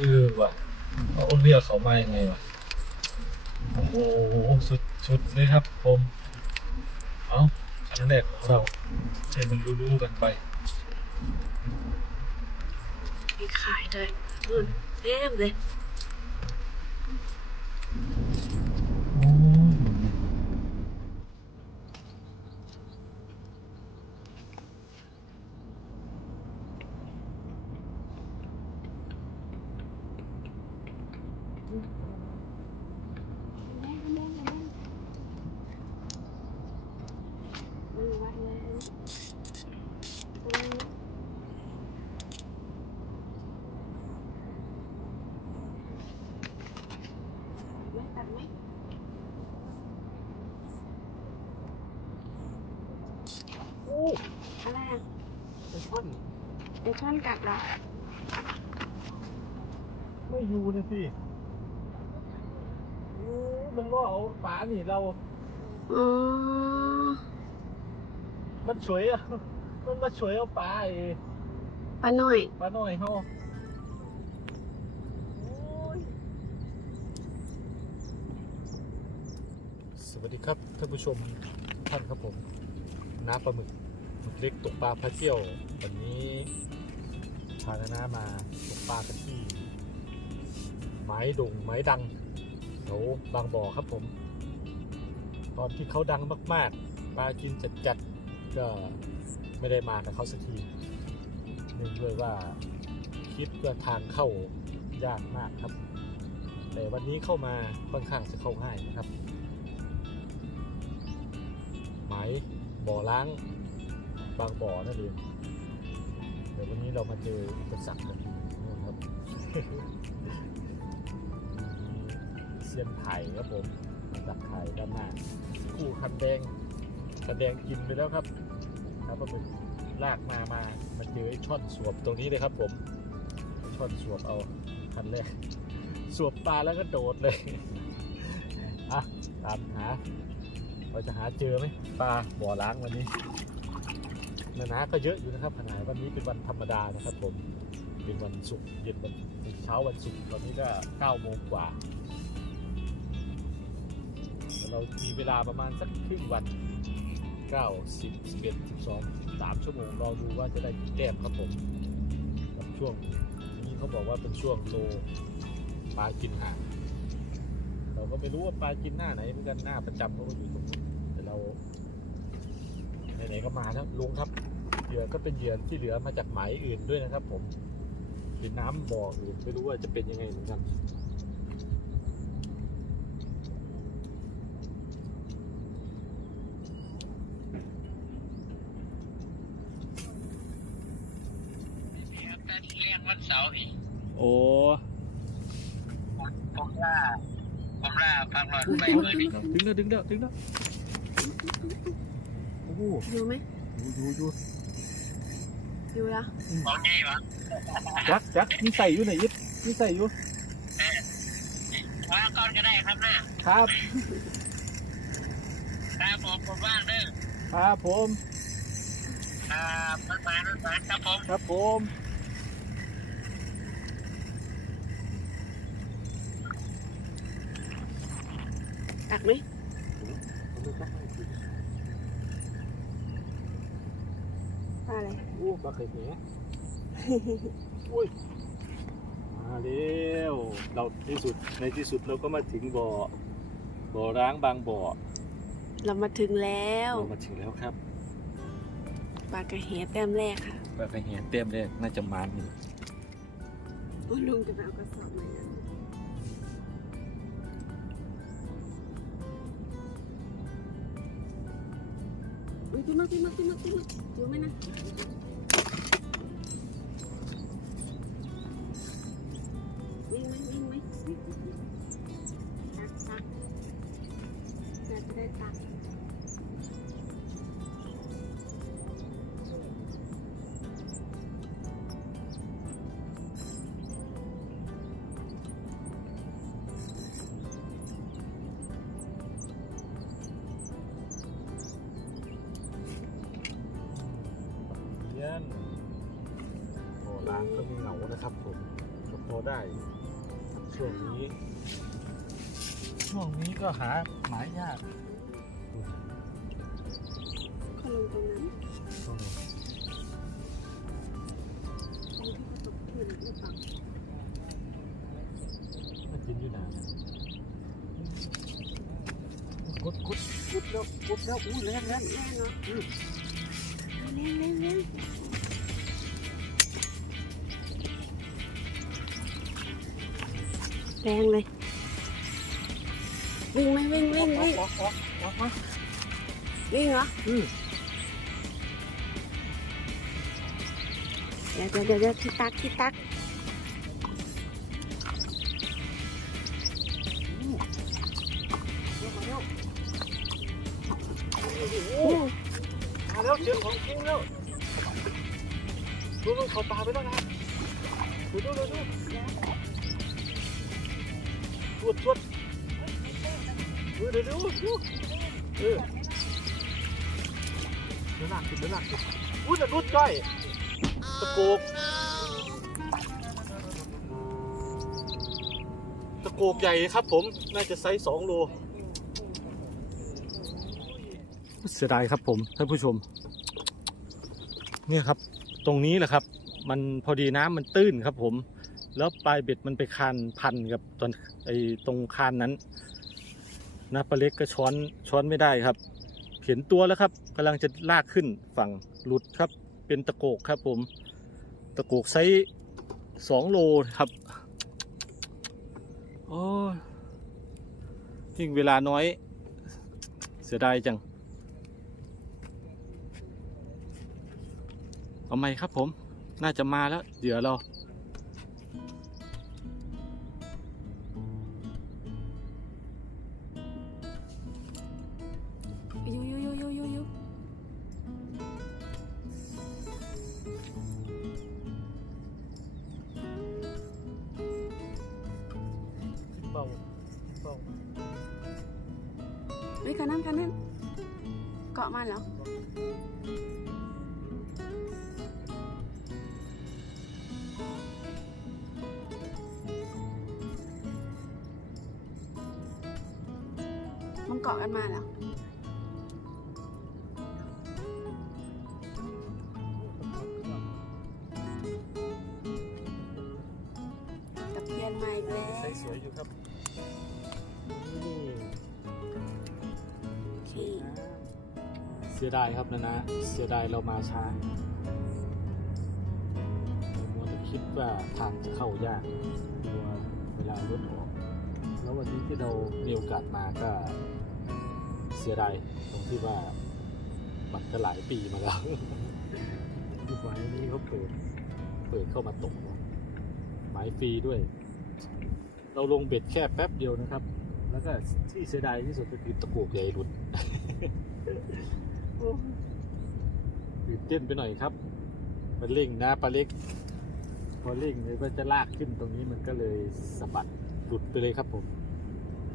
เออว่ะเอาเรียกเขามายังไงวะโอ้โหสุดสุดเลยครับผมเอาอันแรกของเราให้มันรู้ๆกันไปมีขายด้วยนู่นเต็มเลย โอ้โอ้ อะไรอะ ไอ้ท่อนไอ้ช่อนกัดเหรอไม่อยู่นะสิโอ้มันก็เอาฝาหนีเรา อ๋อมันสวยอะ มันมาสวยเอาปลาไอ้ปลาหน่อย ปลาหน่อยเขาสวัสดีครับท่านผู้ชมทุกท่านครับผม น้าปลาหมึกหมึก เล็กตกปลาพาเที่ยว วันนี้พาน้ามาตกปลากันที่ไม้ดงไม้ดังแถวบางบ่อครับผม ตอนที่เขาดังมากๆปลากินจัดๆก็ไม่ได้มากับเขาสักทีเนื่งด้วยว่าคิดว่าทางเข้ายากมากครับ แต่วันนี้เข้ามาค่อนข้างจะเข้าง่ายนะครับหมายบ่อล้าง บางบ่อนั่นเองเดี๋ยววันนี้เรามาเจออุปสรรคกันนู่นครับเซียนไผ่ครับผมดักไข่ด้านหน้าคู่คันแดงคันแดงกินไปแล้วครับ ครับปลาหมึกลากมามามาเจอไอ้ช่อนสวบตรงนี้เลยครับ ผมช่อนสวบเอาคันแรกสวบปลาแล้วก็โดดเลยอะตามหาเราจะหาเจอไหมปลาบ่อล้างวันนี้ นานาก็เยอะอยู่นะครับขนาดวันนี้เป็นวันธรรมดานะครับผมเป็นวันศุกร์เย็นวันเช้าวันศุกร์ตอนนี้ก็เก้าโมงกว่า เรามีเวลาประมาณสักครึ่งวันเก้าสิบสิบเอ็ดสิบสองสามชั่วโมงรอดูว่าจะได้กี่แต้มครับผมกับช่วงนี้เขาบอกว่าเป็นช่วงโลปลากินห่างเราก็ไม่รู้ว่าปลากินหน้าไหนเหมือนกันหน้าประจำเขาก็อยู่ตรงนู้แต่เราไหนๆก็มาแล้วลุงครับ เหยื่อก็เป็นเหยื่อที่เหลือมาจากหมายอื่นด้วยนะครับ ผมเป็นน้ำบ่ออื่นไม่รู้ว่าจะเป็นยังไงเหมือนกันครับถ้าเรียกวันเสาร์อีกโอ้ผมล่าผมล่าฟังหลอดไปเมื่อนี้ดึงแล้วดึงแล้วดึงแล้วโอ้โหอยู่ไหมอยู่อยู่อยู่ อยู่แล้วของไงวะจักจักมีใส่อยู่ไหนยึดมีใส่อยู่ว่าก่อนก็ได้ครับน้าครับครับผมผมว่างเด้อครับผมอ่ามันมามันมาครับผมครับผมตักไหมปลา อะไรโอ้ปลาไข่แหงโอ้ยมาแล้วเราที่สุดในที่สุดเราก็มาถึงบ่อบ่อร้างบางบ่อเรามาถึงแล้วเรามาถึงแล้วครับปลากระเฮแต้มแรกค่ะปลาไข่แหงเต็มเลยน่าจะมานอยู่โอ้ลุงจะไปเอากระสอบมาอะอุ้ วิ่งไหมวิ่งไหมตักตักจะางก็มีเหงานะครับผมกับพอได้ ช่วงนี้ ช่วงนี้ก็หาหมายยากเขาลงตรงนั้นช่วงนี้ตรงที่เขาตกขึ้นหรือเปล่ามันกินอยู่นานกดกดกดแล้วกดแล้วอู้แรงแรงแน่เนาะเล่นเล่นเล่นแรง เลย วิ่งไหมวิ่งวิ่งวิ่งวิ่งเหรออืมเดี๋ยวเดี๋ยวเดี๋ยวเดี๋ยวที่ตักที่ตักมาแล้วเจอของจริงแล้วดูดูเขาปลาไปแล้วนะดูดูดูดู วจตรวจเออเดี๋ยวเดี๋ยวเออเดี๋ยวหนักเดี๋ยวหนักอุ้ยแต่รุดจ้อยตะโกกตะโกกใหญ่ครับผม น่าจะไซส์สองโลเสียดายครับผมท่านผู้ชม เนี่ยครับ ตรงนี้แหละครับ มันพอดีน้ำมันตื้นครับผม แล้วปลายเบ็ดมันไปคานพันกับตอนไอ้ตรงคานนั้นนะปลาเล็กก็ช้อนช้อนไม่ได้ครับ เห็นตัวแล้วครับกำลังจะลากขึ้นฝั่งหลุดครับ เป็นตะโกกครับผม ตะโกกไซส์สองโลครับโอ้ยยิ่งเวลาน้อย เสียดายจัง เอาไหมครับผม น่าจะมาแล้ว เดี๋ยวเรา คันนั้นคันนั้นเกาะมันเหรอมันเกาะกันมาเหรอตะเพียนมาอีกแล้วใสสวยอยู่ครับ เสียดายครับนะนะ เสียดายเรามาช้าเรามัวแต่คิดว่าทางจะเข้ายากกลัวเวลารถออก แล้ววันนี้ที่เรามีโอกาสมาก็เสียดายตรงที่ว่ามันก็หลายปีมาแล้วที่ไว้นี้เขาเปิด เปิดเข้ามาตกหมายฟรีด้วย เราลงเบ็ดแค่แป๊บเดียวนะครับ แล้วก็ที่เสียดายที่สุดก็คือตะโกกใหญ่หลุด ตื่นเต้นไปหน่อยครับ มันเร่งนะปลาเล็ก พอเร่งเลยมันจะลากขึ้นตรงนี้มันก็เลยสะบัดหลุดไปเลยครับผม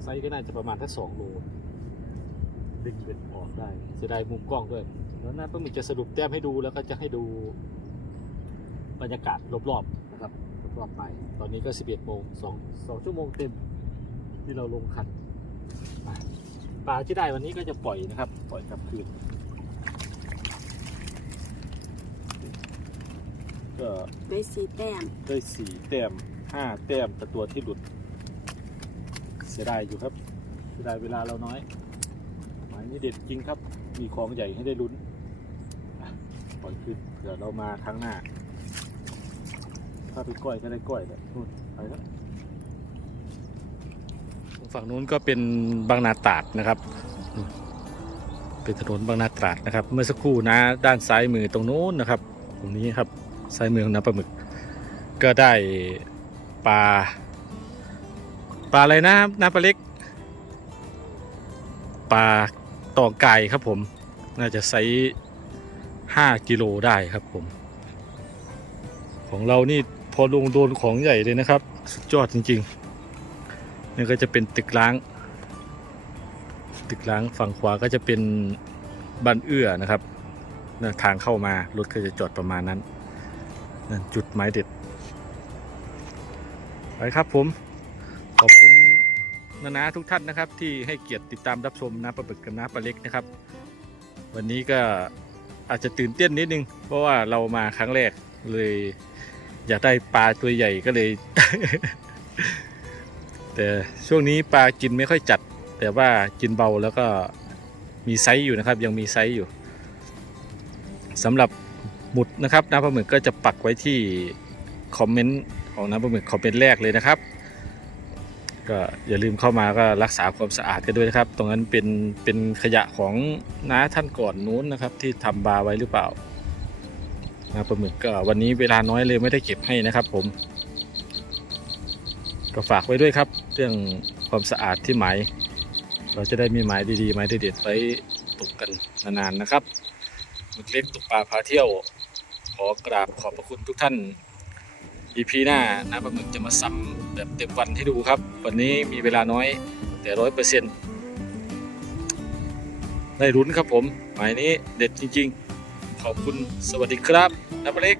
ไซส์ก็น่าจะประมาณแค่สองโลดึงเบ็ดออกได้เสียดายมุมกล้องด้วย แล้วนะป้าหมึกจะสรุปแต้มให้ดูแล้วก็จะให้ดูบรรยากาศรอบๆนะครับรอบๆไป ตอนนี้ก็ 11โมง2 2ชั่วโมงเต็มที่เราลงคันปลาที่ได้วันนี้ก็จะปล่อยนะครับ ปล่อยกลับคืน ก็ได้สีแต้มได้สี่แต้มห้าแต้มแต่ตัวที่หลุด เสียดายอยู่ครับ เสียดายเวลาเราน้อย หมายนี้เด็ดจริงครับ มีของใหญ่ให้ได้ลุ้นอะปล่อยขึ้นเดี๋ยวเรามาครั้งหน้า ถ้าไปก้อยก็ได้ก้อยแหละนู่นไปแล้วฝั่งนู้นก็เป็นบางนาตราดนะครับอืมเป็นถนนบางนาตราดนะครับ เมื่อสักครู่นะด้านซ้ายมือตรงโน้นนะครับตรงนี้ครับ ซ้ายมือของน้ำปลาหมึก ก็ได้ปลาปลาอะไรนะน้ำปลาเล็กปลาตองไก่ครับผม น่าจะไซส์ห้ากิโลได้ครับผม ของเรานี่พอลงโดนของใหญ่เลยนะครับ สุดยอดจริงๆนี่ก็จะเป็นตึกล้าง ตึกล้างฝั่งขวาก็จะเป็นบ้านเอื้อนะครับทางเข้ามารถก็จะจอดประมาณนั้น จุดหมายเด็ด ไปครับผม ขอบคุณนานาทุกท่านนะครับ ที่ให้เกียรติติดตามรับชมน้าปลาบึกกับน้าปลาเล็กนะครับ วันนี้ก็อาจจะตื่นเต้นนิดนึง เพราะว่าเรามาครั้งแรกเลย อยากได้ปลาตัวใหญ่ก็เลย แต่ช่วงนี้ปลากินไม่ค่อยจัด แต่ว่ากินเบาแล้วก็มีไซส์อยู่นะครับ ยังมีไซส์อยู่สำหรับ หมุดนะครับน้ำปลาหมึกก็จะปักไว้ที่คอมเมนต์ของน้ำปลาหมึกคอมเมนต์แรกเลยนะครับ ก็อย่าลืมเข้ามาก็รักษาความสะอาดกันด้วยนะครับ ตรงนั้นเป็นเป็นขยะของน้าท่านก่อนนู้นนะครับ ที่ทำบาร์ไว้หรือเปล่าน้าปลาหมึกก็วันนี้เวลาน้อยเลยไม่ได้เก็บให้นะครับ ผม ก็ฝากไว้ด้วยครับ เรื่องความสะอาดที่หมายเราจะได้มีหมายดีๆหมายเด็ดๆไว้ตกกันนานๆนะครับ มึกเล็กตุกปลาพาเที่ยว ขอกราบขอบพระคุณทุกท่าน EP หน้าน้ำปลาหมึกจะมาซ้ำแบบเต็มวันให้ดูครับ วันนี้มีเวลาน้อยแต่ร้อยเปอร์เซ็นต์ได้รุ้นครับผม หมายนี้เด็ดจริง ๆ ขอบคุณสวัสดีครับน้ำปลาเล็ก